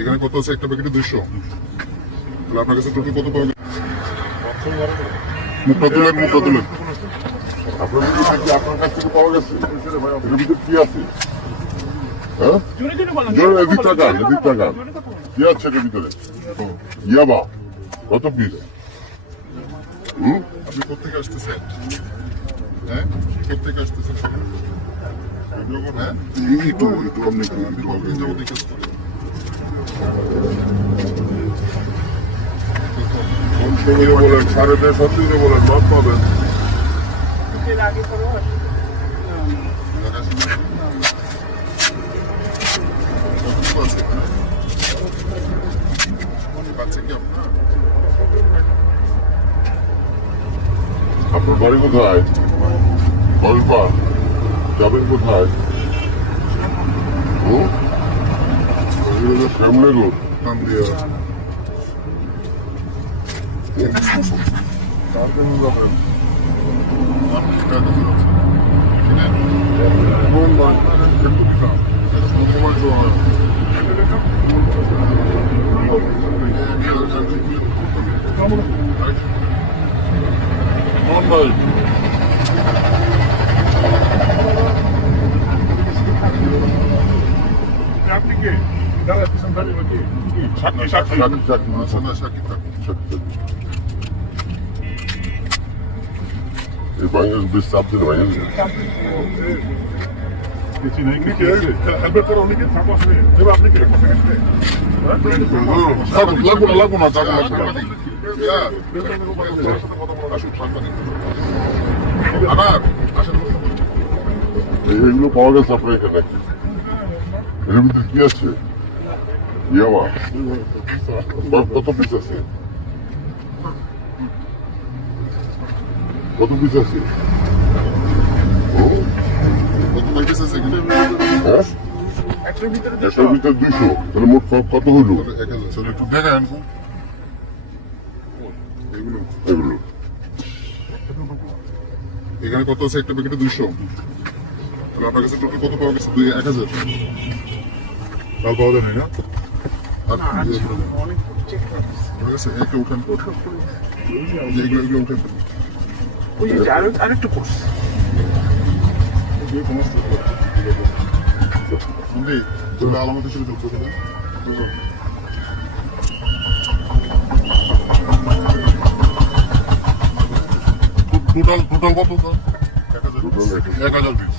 এখানে কত আছে? একটা প্যাকেটে 200। তাহলে আপনার কাছে টোটাল কত পাবেন? মুখটা তুলেন, মুখটা তুলেন। আপনার কি আপনার কাছ থেকে পাওয়া গেছে? এর ভিতরে কি আছে? হ্যাঁ, এদিক টাকান, এদিক টাকান। কি আছে এর ভিতরে? ইয়াবা কত পিস? আপনি কোথেকে আসতেছেন? হ্যাঁ, কোথেকে আসতেছেন? হ্যাঁ, একটু আপনি কতদিন যাবো দেখে বলেন 5.5 দিনে বলেন মাপ পাবেন। আপনার বাড়ি কোথায়? গল্পা যাবেন কোথায়? সামনে রোড নাম দিয়ে আপনি কে? দাদা পিছন দাঁড়িয়ে কি? সাক্ষী সাক্ষী এই বাংলাদেশ বেশ চাপ দিলে ভাই কিছু নেই কি হেলমেট করে অনেকে থাকো আসলে দেবে আপনি কি লাগবো না এগুলো পাওয়া গেছে আপনার এখানে? এর ভিতরে কি আছে? ইয়াবা কত পিস আছে? কত পিস আছে? কত পিস আছে এখানে? একটার ভিতরে 200। তাহলে মোট কত হইল? 1000। একটু দেখান এগুলো এগুলো এখানে কত আছে? একটা প্যাকেটে 200। তাহলে আপনার কাছে টোটাল কত পাওয়া গেছে? 1000। তাও পাওয়া যায় না? আর একটা উঠান এগুলো উঠান আরেকটু কোর্স আলামত হিসেবে যোগ করে টোটাল কত? 1000 পিস।